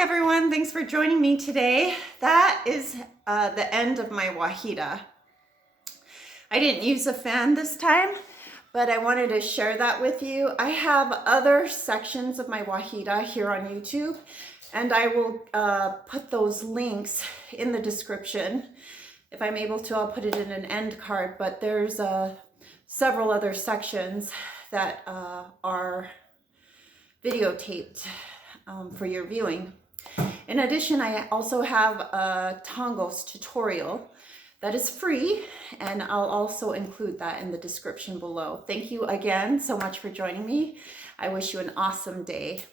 Hi everyone, thanks for joining me today. That is the end of my Guajira. I didn't use a fan this time, but I wanted to share that with you. I have other sections of my Guajira here on YouTube, and I will put those links in the description. If I'm able to, I'll put it in an end card, but there's several other sections that are videotaped for your viewing. In addition, I also have a tangos tutorial that is free, and I'll also include that in the description below. Thank you again so much for joining me. I wish you an awesome day.